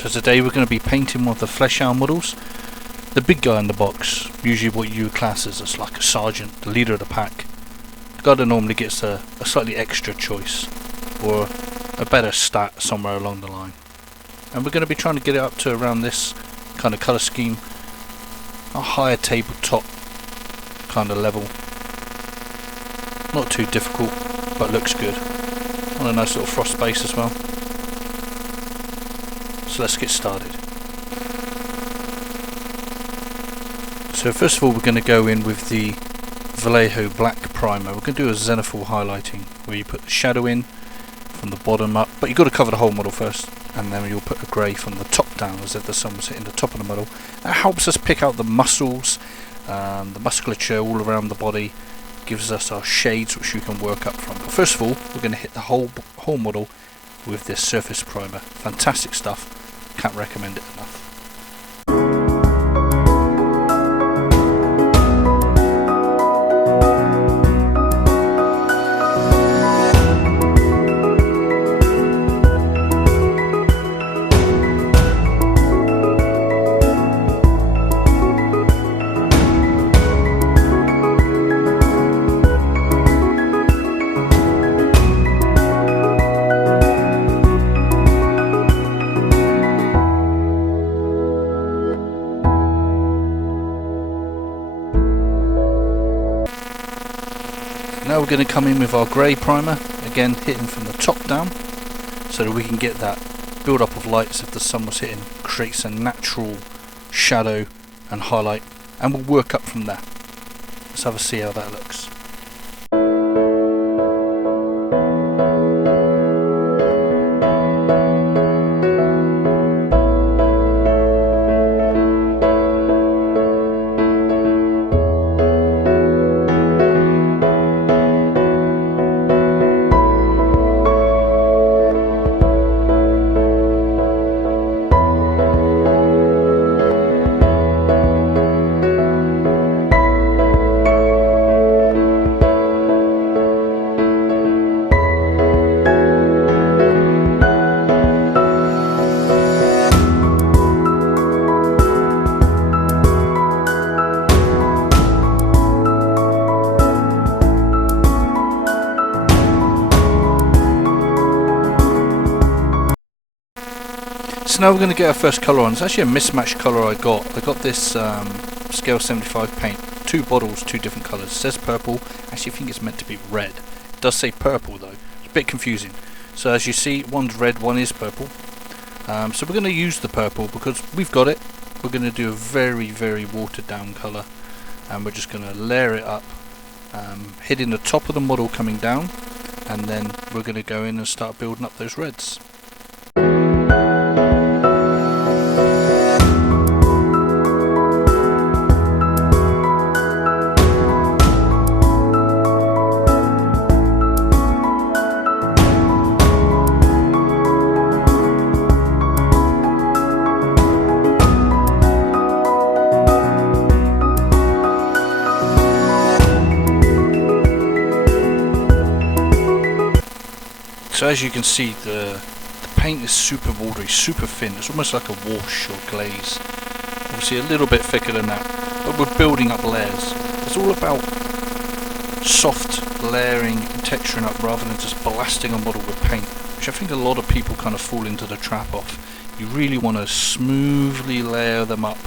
So today we're going to be painting one of the Flesh Hound models. The big guy in the box, usually what you would class as like a sergeant, the leader of the pack. The guy that normally gets a slightly extra choice, or a better stat somewhere along the line. And we're going to be trying to get it up to around this kind of colour scheme, a higher tabletop kind of level. Not too difficult, but looks good. On a nice little frost base as well. So let's get started. So first of all we're going to go in with the Vallejo black primer. We're going to do a zenithal highlighting where you put the shadow in from the bottom up, but you've got to cover the whole model first, and then you'll put a grey from the top down as if the sun was hitting the top of the model. That helps us pick out the muscles, the musculature all around the body, gives us our shades which you can work up from. But first of all we're going to hit the whole model with this surface primer. Fantastic stuff, can't recommend it enough. Now we're going to come in with our grey primer, again hitting from the top down, so that we can get that build up of lights if the sun was hitting, creates a natural shadow and highlight, and we'll work up from there. Let's have a see how that looks. So now we're going to get our first colour on. It's actually a mismatched colour I got. I got this scale 75 paint, 2 bottles, 2 different colours. It says purple, actually I think it's meant to be red. It does say purple though, it's a bit confusing. So as you see, one's red, one is purple. So we're going to use the purple because we've got it. We're going to do a very, very watered down colour, and we're just going to layer it up, hitting the top of the model coming down, and then we're going to go in and start building up those reds. So as you can see, the paint is super watery, super thin. It's almost like a wash or glaze. Obviously a little bit thicker than that, but we're building up layers. It's all about soft layering and texturing up rather than just blasting a model with paint, which I think a lot of people kind of fall into the trap of. You really want to smoothly layer them up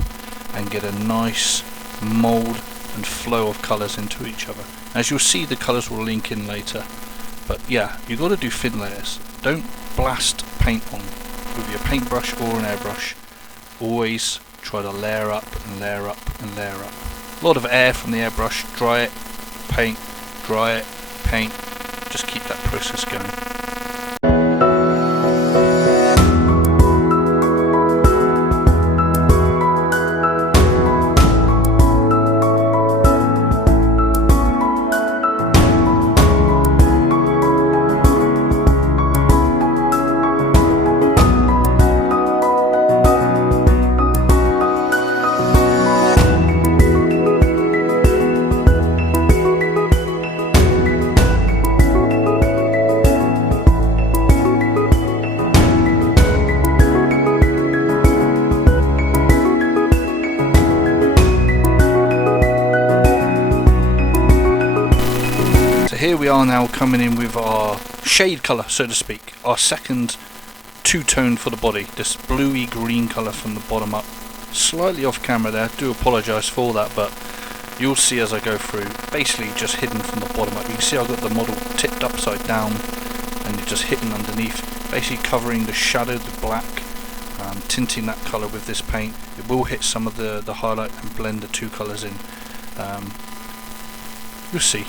and get a nice mould and flow of colours into each other. As you'll see, the colours will link in later. But yeah, you've got to do thin layers. Don't blast paint on with your paintbrush or an airbrush. Always try to layer up and layer up and layer up. A lot of air from the airbrush, dry it, paint, dry it, paint. Just keep that process going. here we are now coming in with our shade colour, so to speak, our second two-tone for the body, this bluey green colour from the bottom up. Slightly off camera there, do apologise for that, but you'll see as I go through, basically just hidden from the bottom up. You can see I've got the model tipped upside down and it's just hidden underneath, basically covering the shadow, the black, tinting that colour with this paint. It will hit some of the highlight and blend the two colours in. You'll see.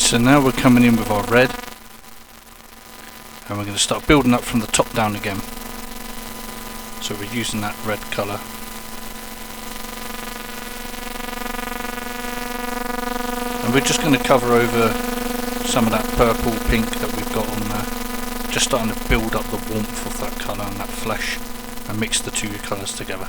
So now we're coming in with our red, and we're going to start building up from the top down again. So we're using that red colour. And we're just going to cover over some of that purple pink that we've got on there. Just starting to build up the warmth of that colour and that flesh and mix the two colours together.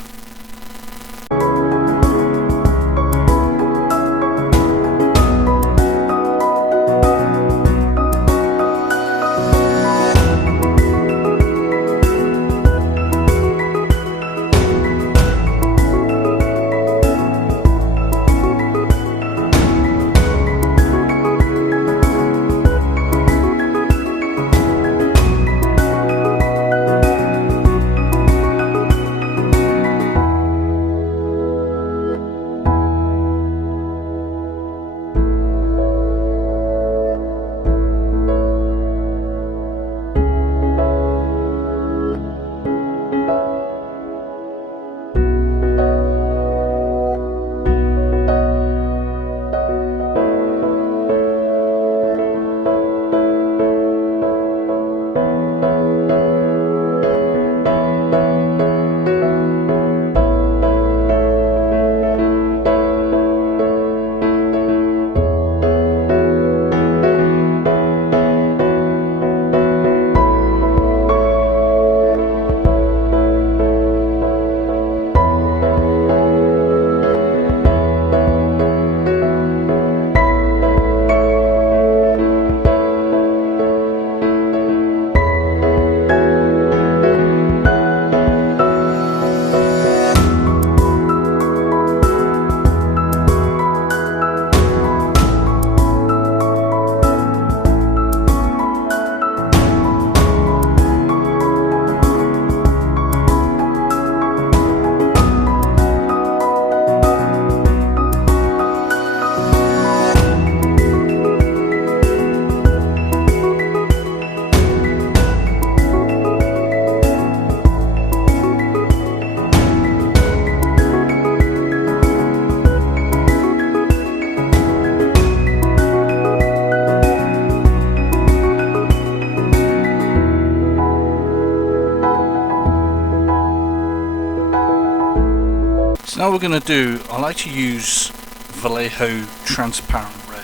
Now we're going to do, I like to use Vallejo transparent red.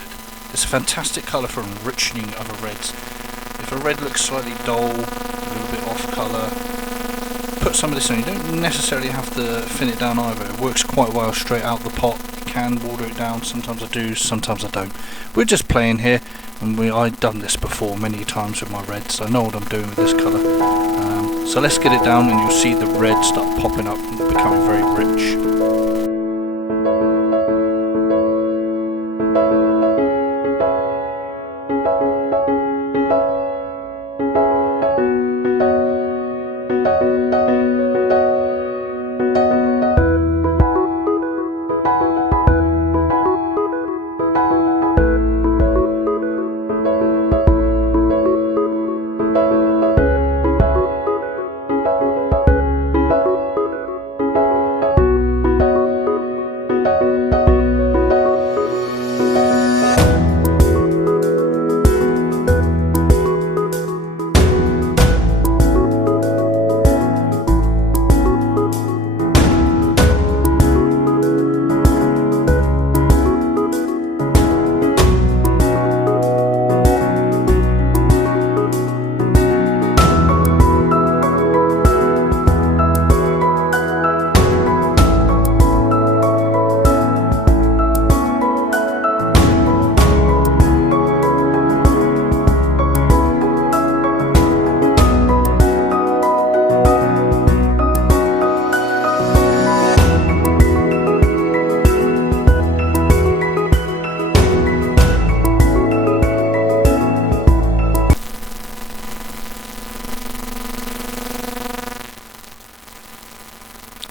It's a fantastic colour for enriching other reds. If a red looks slightly dull, a little bit off colour, put some of this on. You don't necessarily have to thin it down either. It works quite well straight out the pot. You can water it down, sometimes I do, sometimes I don't. We're just playing here, and I've done this before many times with my reds, so I know what I'm doing with this colour. So let's get it down and you'll see the red start popping up and becoming very rich.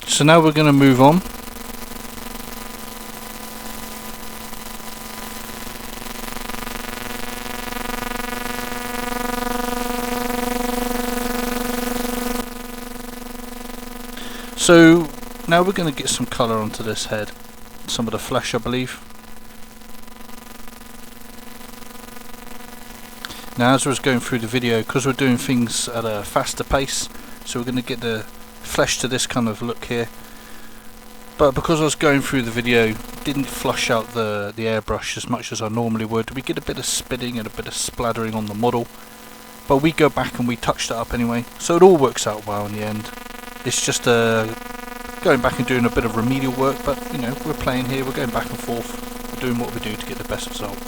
So now we're going to move on. So now we're going to get some colour onto this head, some of the flesh I believe. Now as I was going through the video, because we're doing things at a faster pace, so we're going to get the flesh to this kind of look here, but because I was going through the video, didn't flush out the airbrush as much as I normally would. We get a bit of spitting and a bit of splattering on the model, but we go back and we touched it up anyway, so it all works out well in the end. It's just going back and doing a bit of remedial work, but you know, we're playing here, we're going back and forth, we're doing what we do to get the best result.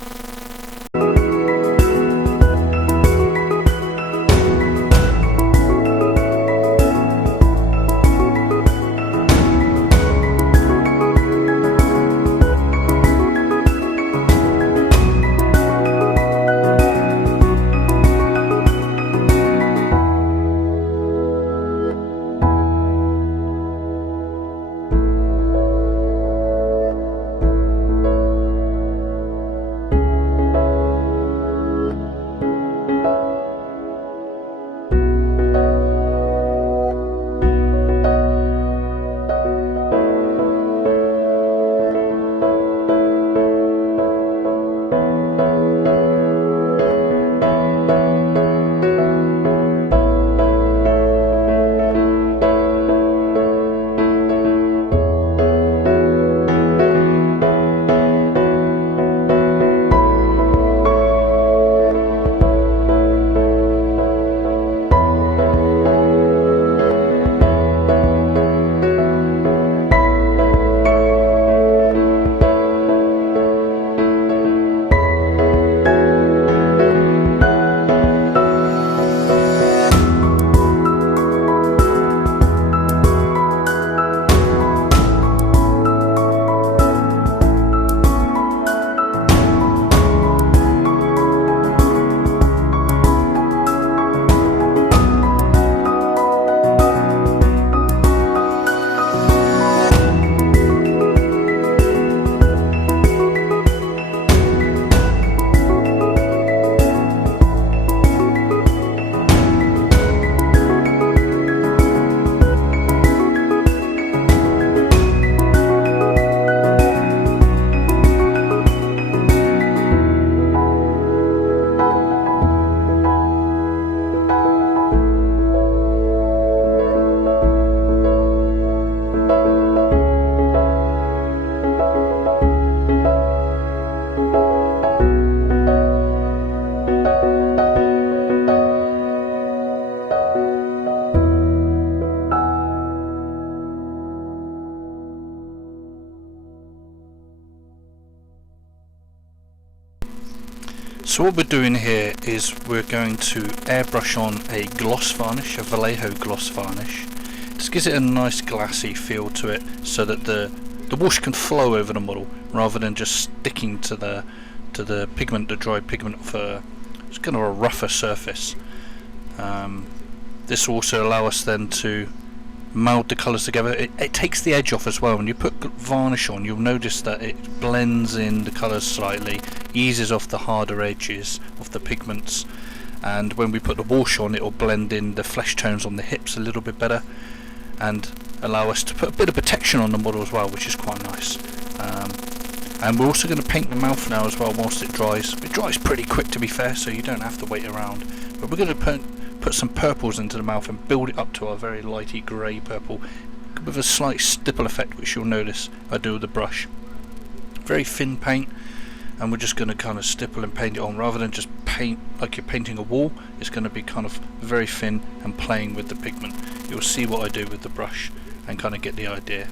So what we're doing here is we're going to airbrush on a gloss varnish, a Vallejo gloss varnish. This gives it a nice glassy feel to it, so that the wash can flow over the model rather than just sticking to the pigment, the dry pigment of it's kind of a rougher surface. This will also allow us then to meld the colours together. It takes the edge off as well. When you put varnish on, you'll notice that it blends in the colours slightly, eases off the harder edges of the pigments, and when we put the wash on, it will blend in the flesh tones on the hips a little bit better and allow us to put a bit of protection on the model as well, which is quite nice. And we're also going to paint the mouth now as well whilst it dries. It dries pretty quick, to be fair, so you don't have to wait around, but we're going to put some purples into the mouth and build it up to our very lighty grey purple with a slight stipple effect, which you'll notice I do with the brush. Very thin paint, and we're just going to kind of stipple and paint it on rather than just paint like you're painting a wall. It's going to be kind of very thin and playing with the pigment. You'll see what I do with the brush and kind of get the idea.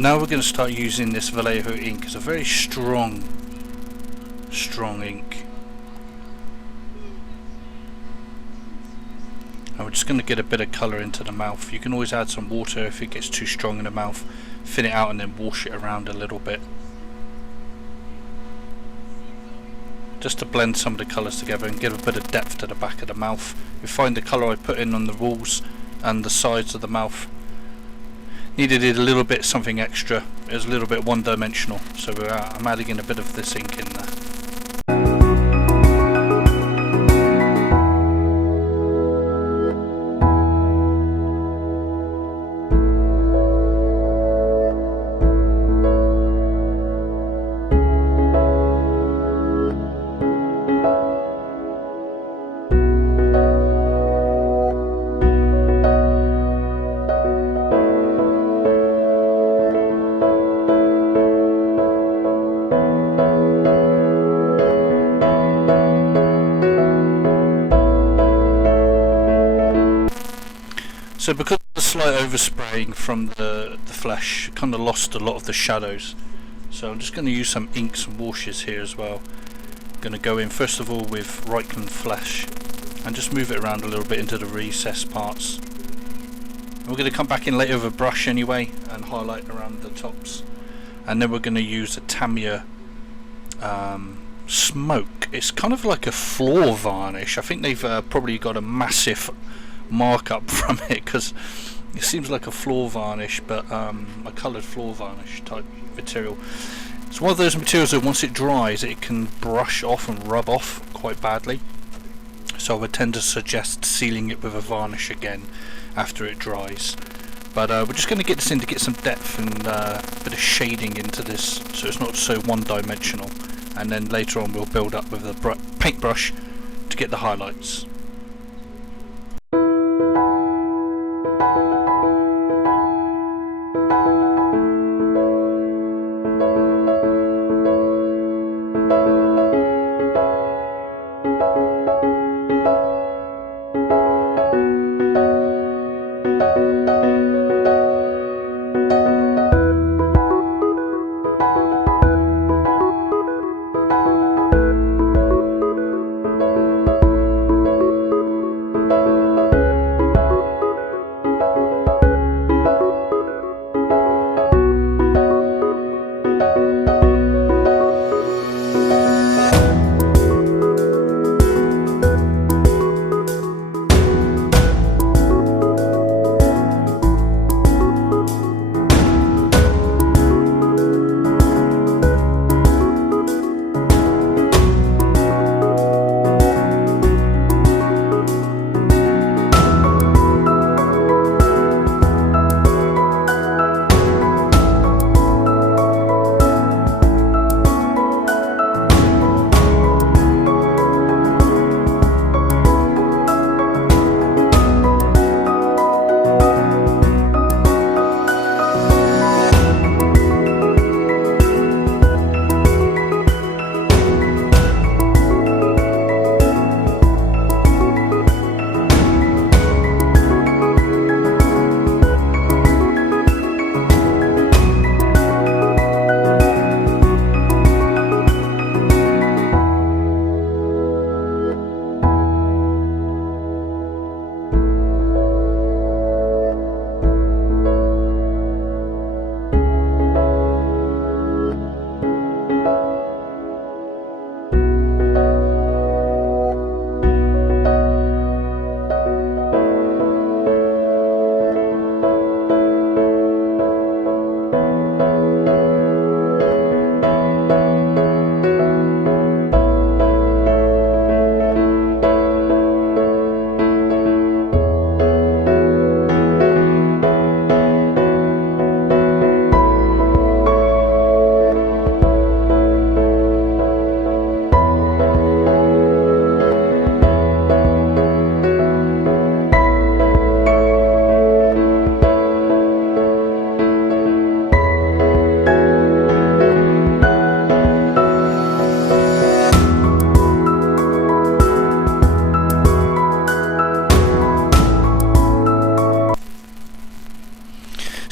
So now we're going to start using this Vallejo ink. It's a very strong ink. And we're just going to get a bit of colour into the mouth. You can always add some water if it gets too strong in the mouth. Thin it out and then wash it around a little bit. Just to blend some of the colours together and give a bit of depth to the back of the mouth. You find the colour I put in on the walls and the sides of the mouth needed it a little bit something extra. It was a little bit one-dimensional, so I'm adding in a bit of this ink in there. So because of the slight overspraying from the flesh, it kind of lost a lot of the shadows. So I'm just going to use some inks and washes here as well. I'm going to go in first of all with Reichland flesh and just move it around a little bit into the recessed parts. And we're going to come back in later with a brush anyway and highlight around the tops. And then we're going to use a Tamiya Smoke. It's kind of like a floor varnish. I think they've probably got a massive markup from it because it seems like a floor varnish, but a coloured floor varnish type material. It's one of those materials that once it dries it can brush off and rub off quite badly, so I would tend to suggest sealing it with a varnish again after it dries. But we're just going to get this in to get some depth and a bit of shading into this so it's not so one-dimensional, and then later on we'll build up with a paintbrush to get the highlights.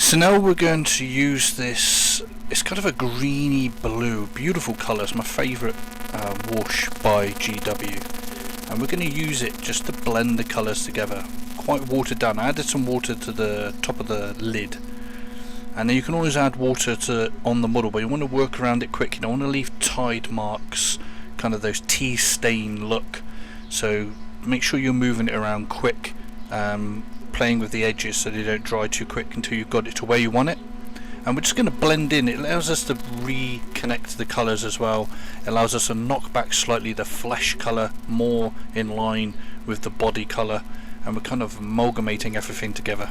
So now we're going to use this, it's kind of a greeny blue, beautiful colour. It's my favourite wash by GW, and we're going to use it just to blend the colours together. Quite watered down. I added some water to the top of the lid, and then you can always add water on the model, but you want to work around it quick. You don't want to leave tide marks, kind of those tea stain look, so make sure you're moving it around quick, playing with the edges so they don't dry too quick until you've got it to where you want it. And we're just going to blend in. It allows us to reconnect the colours as well. It allows us to knock back slightly the flesh colour more in line with the body colour, and we're kind of amalgamating everything together.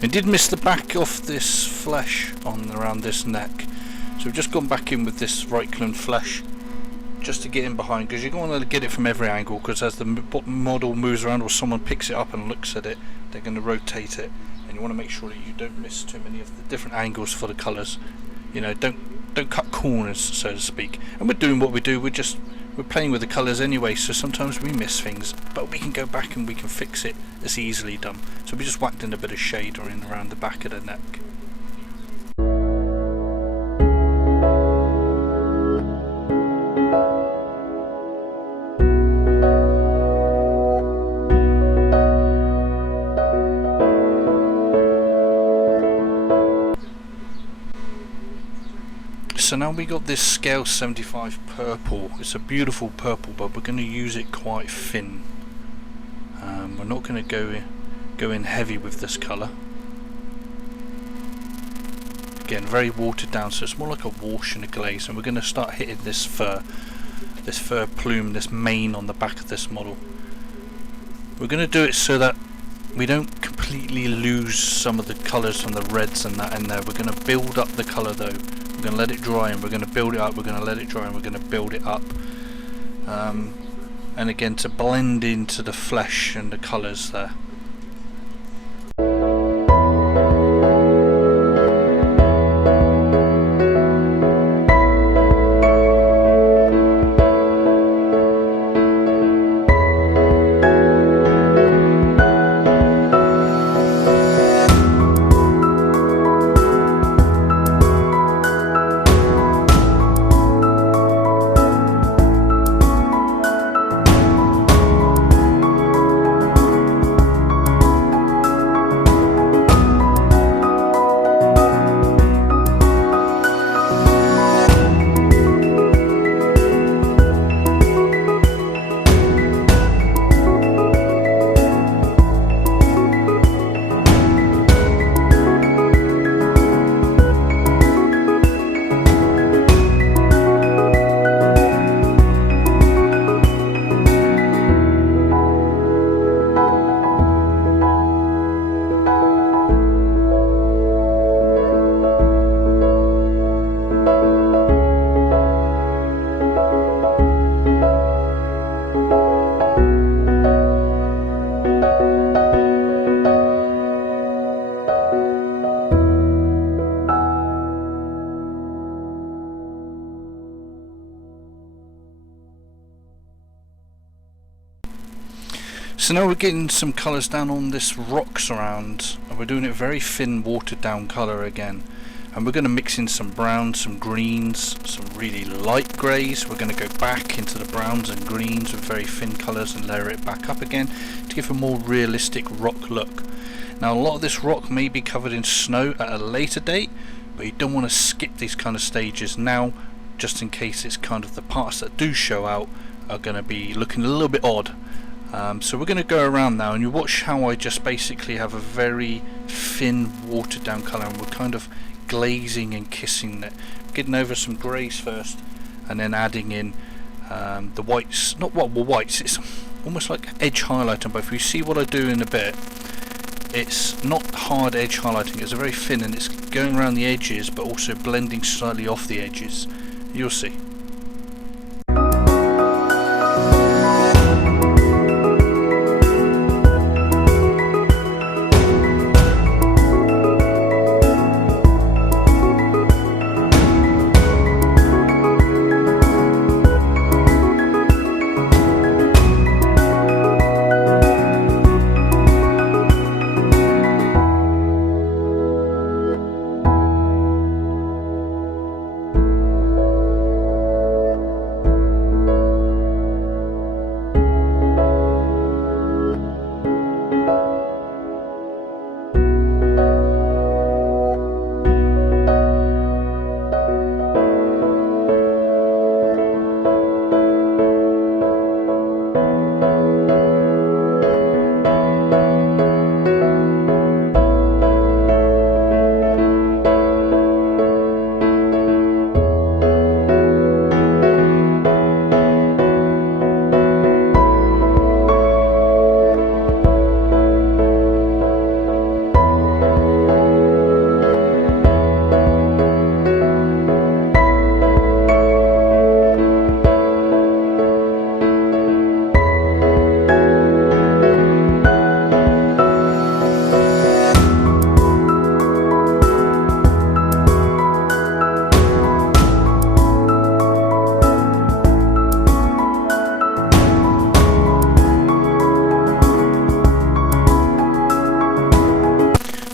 I did miss the back off this flesh on around this neck, so we've just gone back in with this Reichland flesh just to get in behind, because you don't want to get it from every angle, because as the model moves around or someone picks it up and looks at it, they're going to rotate it, and you want to make sure that you don't miss too many of the different angles for the colours. You know, don't cut corners, so to speak. And we're doing what we do, we're playing with the colours anyway, so sometimes we miss things, but we can go back and we can fix it. It's easily done. So we just whacked in a bit of shade or in around the back of the neck. So now we got this scale 75 purple. It's a beautiful purple, but we're going to use it quite thin. We're not going to go in heavy with this colour. Again, very watered down, so it's more like a wash and a glaze. And we're going to start hitting this fur plume, this mane on the back of this model. We're going to do it so that we don't completely lose some of the colours from the reds and that in there. We're going to build up the colour though. We're going to let it dry and we're going to build it up, we're going to let it dry and we're going to build it up. And again, to blend into the flesh and the colours there. So now we're getting some colours down on this rock surround, and we're doing it very thin watered down colour again, and we're going to mix in some browns, some greens, some really light greys. We're going to go back into the browns and greens with very thin colours and layer it back up again to give a more realistic rock look. Now a lot of this rock may be covered in snow at a later date, but you don't want to skip these kind of stages now, just in case it's kind of the parts that do show out are going to be looking a little bit odd. So we're going to go around now, and you watch how I just basically have a very thin watered down colour, and we're kind of glazing and kissing it, getting over some greys first and then adding in the whites. Not what were whites, it's almost like edge highlighting, but if you see what I do in a bit, it's not hard edge highlighting, it's a very thin, and it's going around the edges but also blending slightly off the edges. You'll see.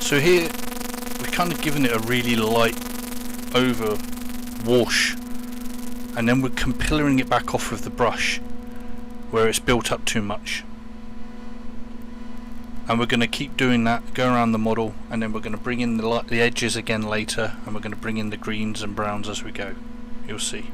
So here we're kind of giving it a really light over wash, and then we're pillaring it back off with the brush where it's built up too much, and we're going to keep doing that, go around the model, and then we're going to bring in the edges again later, and we're going to bring in the greens and browns as we go. You'll see.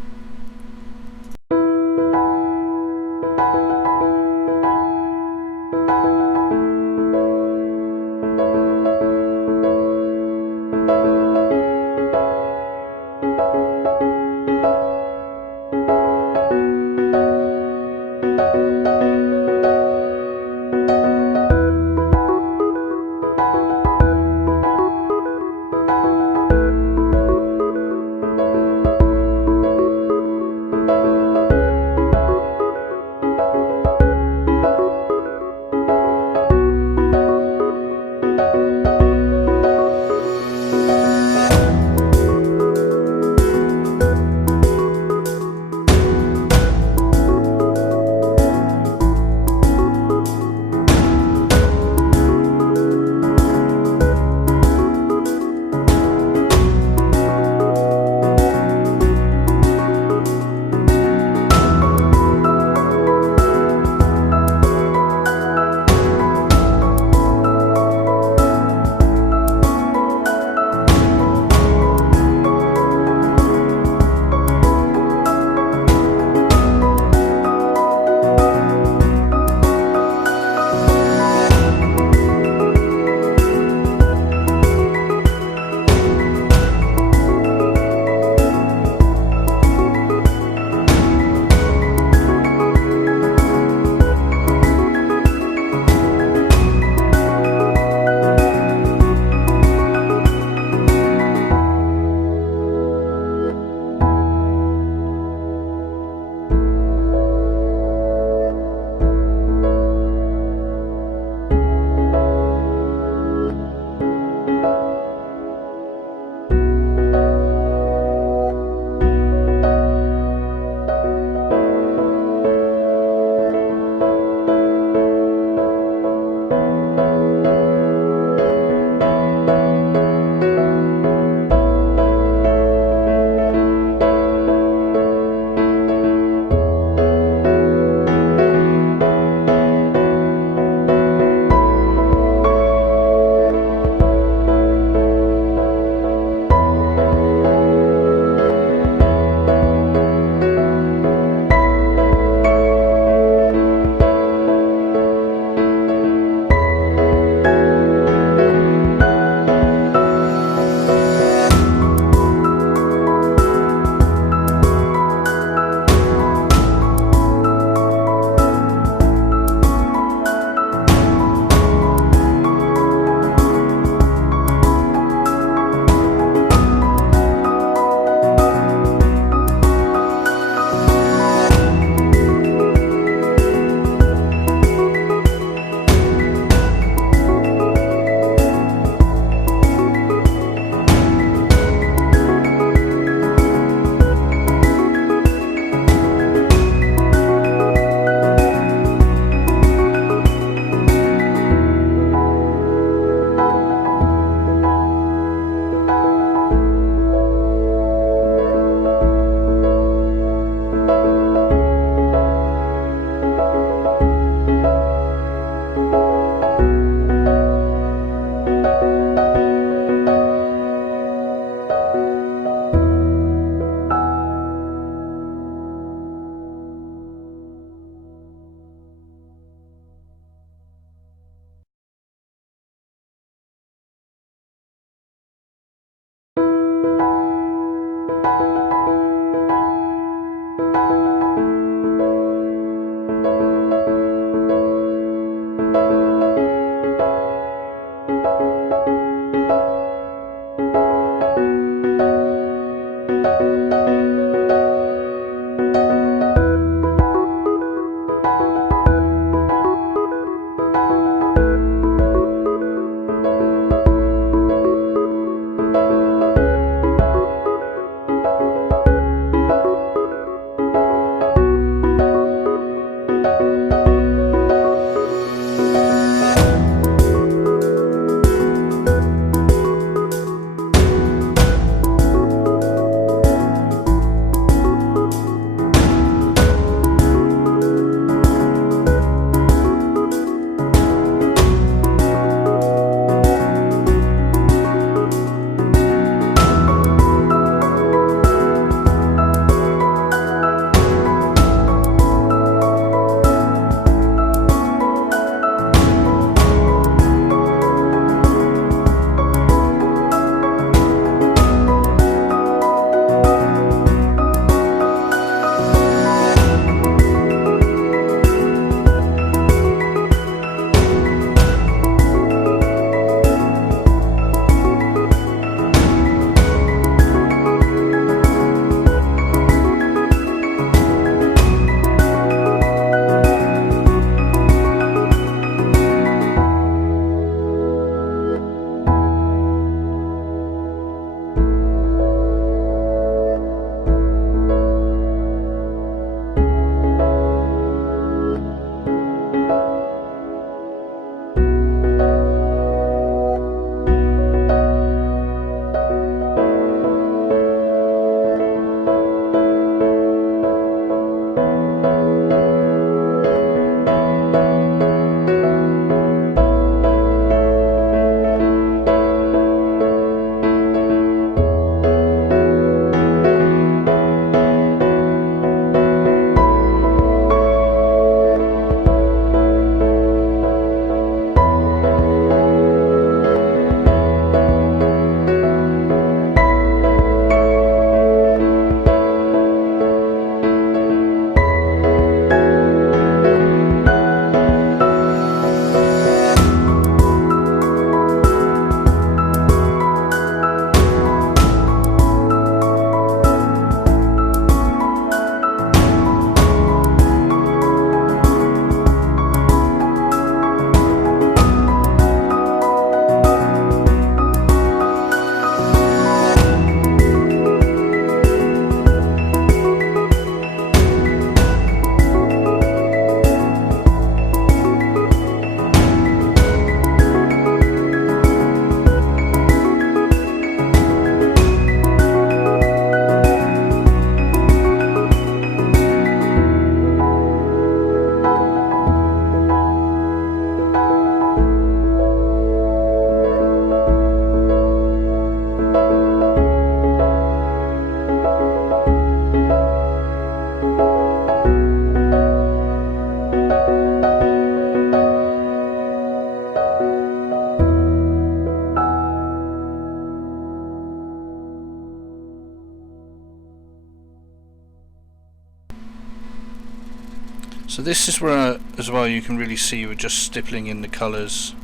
So this is where as well you can really see we're just stippling in the colours,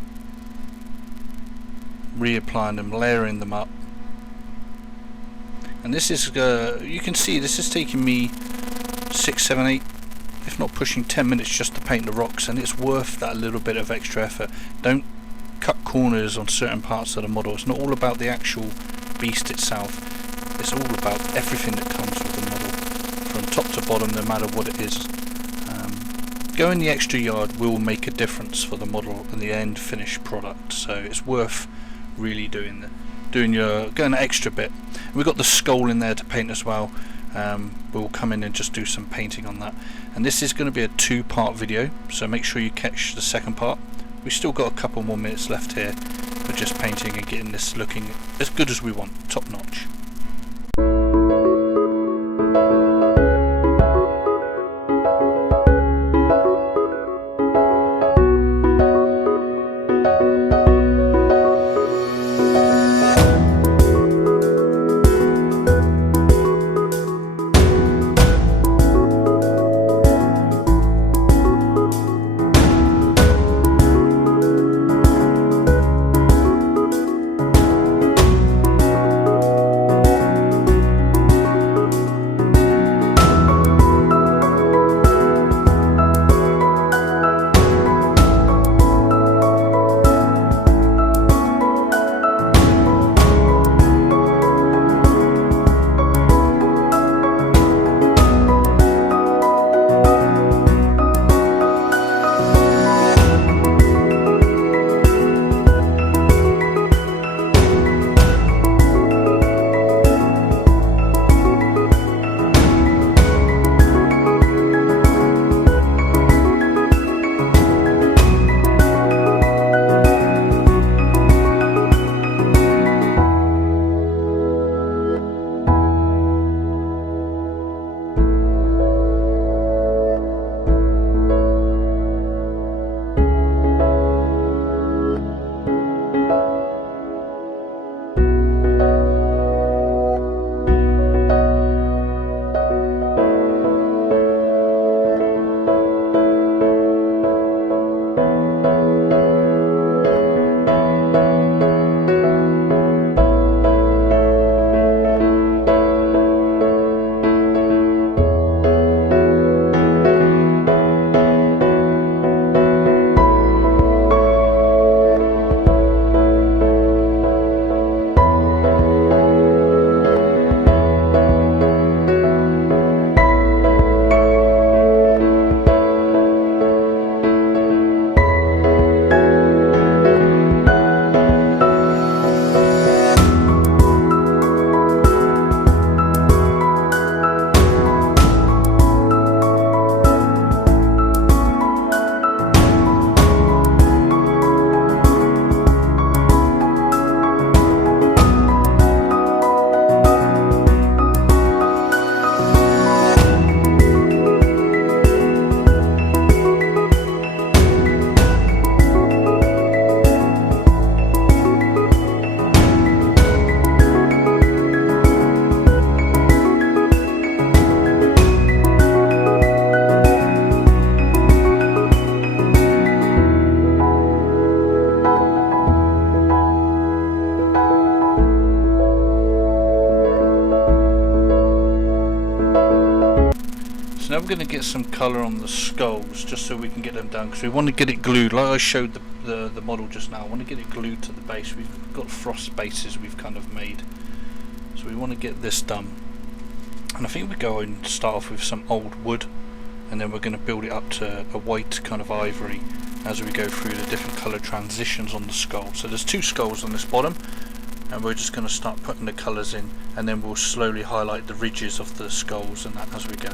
reapplying them, layering them up. And this is, you can see this is taking me 6, 7, 8, if not pushing 10 minutes just to paint the rocks, and it's worth that little bit of extra effort. Don't cut corners on certain parts of the model. It's not all about the actual beast itself, it's all about everything that comes with the model, from top to bottom, no matter what it is. Going the extra yard will make a difference for the model and the end finished product, so it's worth really going the extra bit. We've got the skull in there to paint as well. We'll come in and just do some painting on that, and this is going to be a 2-part video, so make sure you catch the second part. We've still got a couple more minutes left here for just painting and getting this looking as good as we want, top notch. So now we're going to get some colour on the skulls, just so we can get them done, because we want to get it glued, like I showed the model just now. I want to get it glued to the base. We've got frost bases we've kind of made, so we want to get this done. And I think we go and start off with some old wood, and then we're going to build it up to a white kind of ivory as we go through the different colour transitions on the skull. So there's 2 skulls on this bottom, and we're just going to start putting the colours in, and then we'll slowly highlight the ridges of the skulls and that as we go.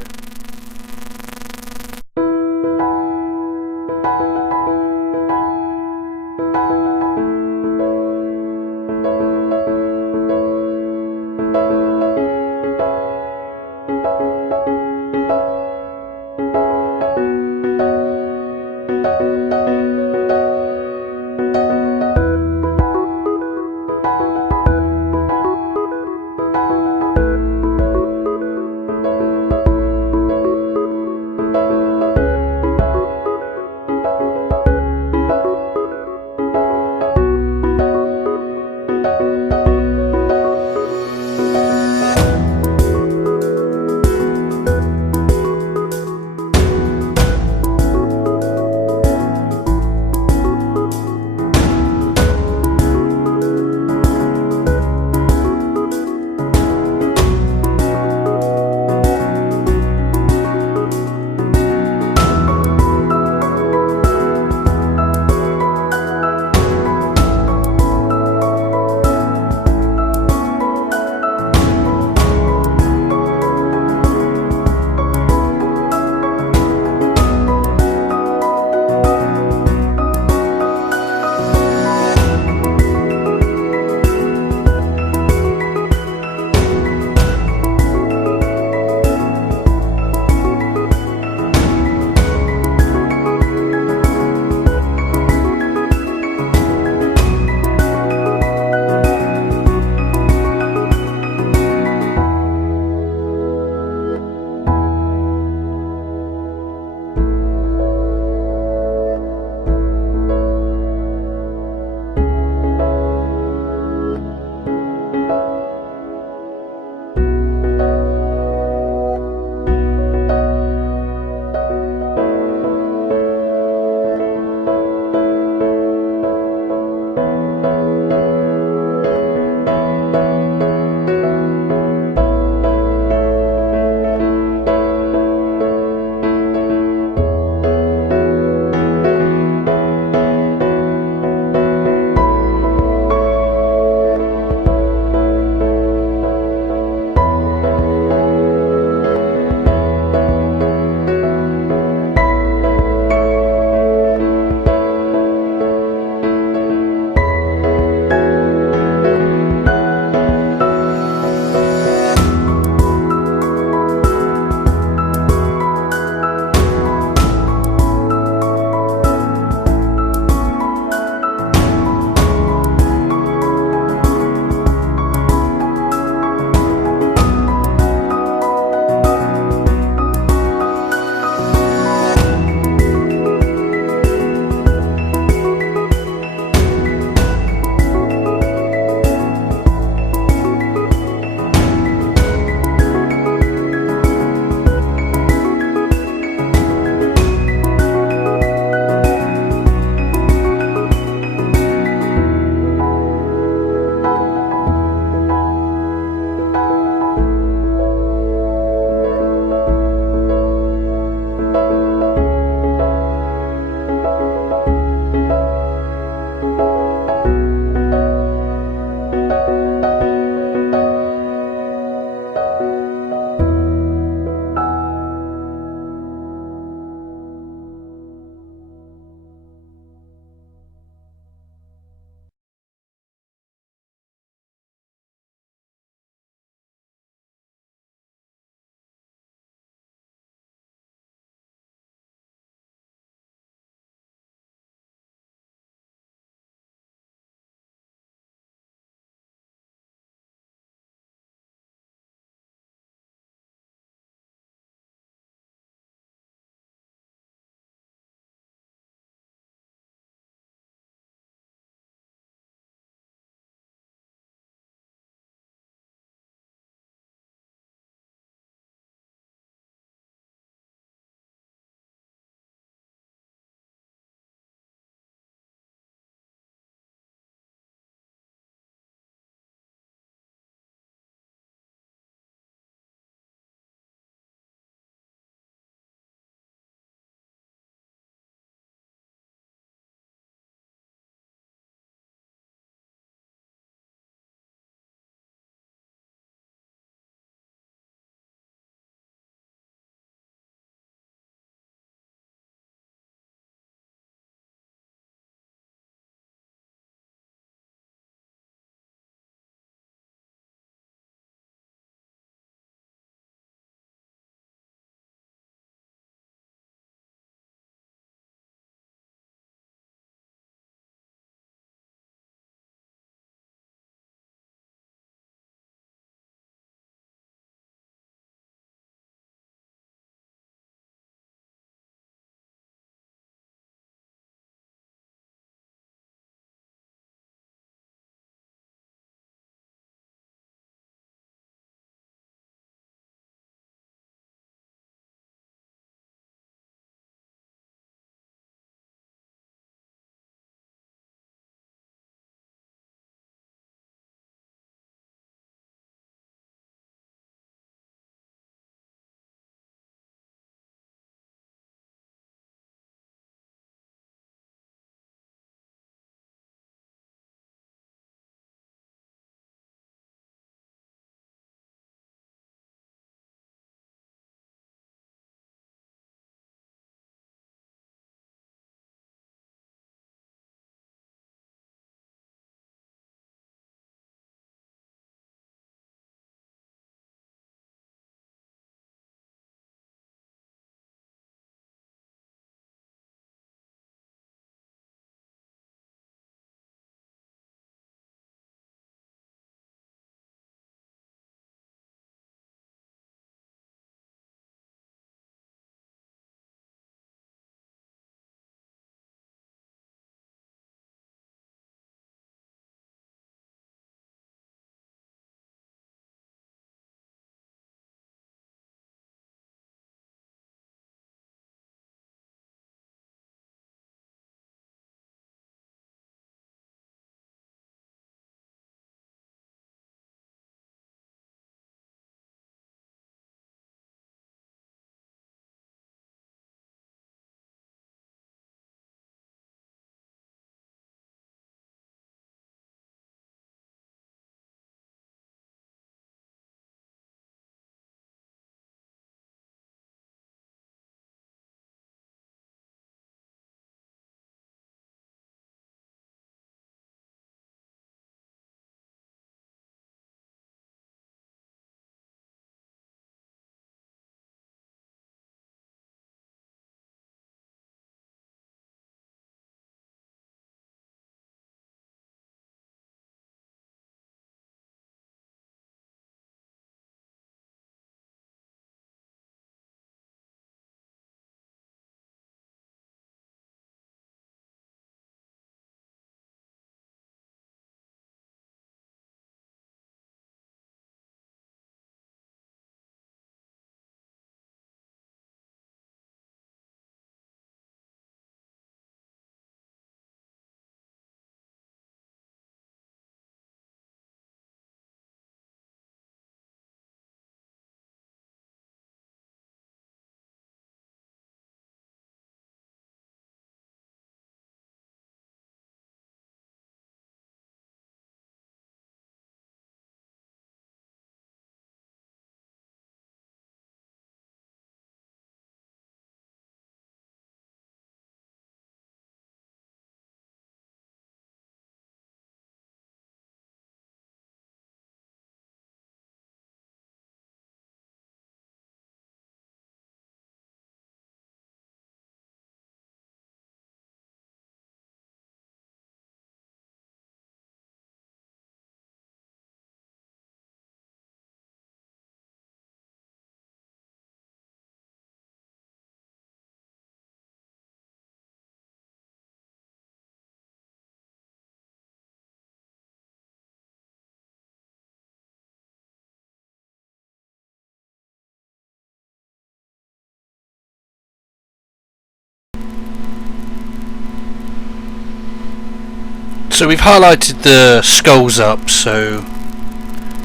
So we've highlighted the skulls up, so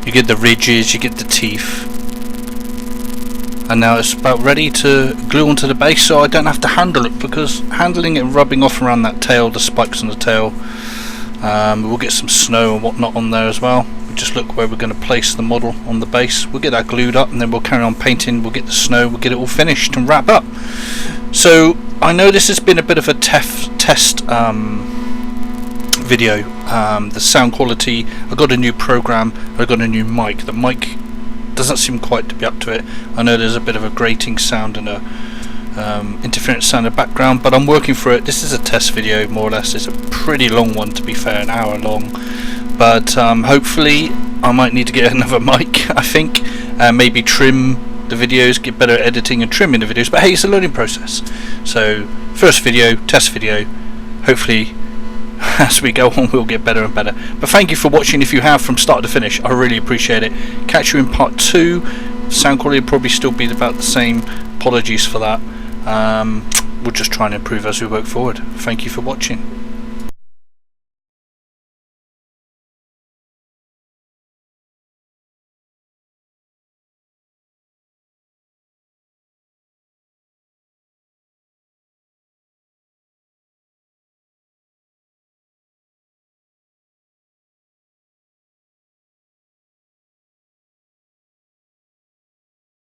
you get the ridges, you get the teeth, and now it's about ready to glue onto the base, so I don't have to handle it, because handling it and rubbing off around that tail, the spikes on the tail, we'll get some snow and whatnot on there as well. We just look where we're going to place the model on the base. We'll get that glued up and then we'll carry on painting. We'll get the snow, we'll get it all finished and wrap up. So I know this has been a bit of a test video. The sound quality, I got a new program, I got a new mic. The mic doesn't seem quite to be up to it. I know there's a bit of a grating sound and a interference sound in the background, but I'm working for it. This is a test video, more or less. It's a pretty long one, to be fair, an hour long, but hopefully I might need to get another mic, I think, maybe trim the videos, get better at editing and trimming the videos, but hey, it's a learning process. So first video, test video, hopefully as we go on we'll get better and better. But thank you for watching. If you have, from start to finish, I really appreciate it. Catch you in part 2. Sound quality will probably still be about the same. Apologies for that. We'll just try and improve as we work forward. Thank you for watching.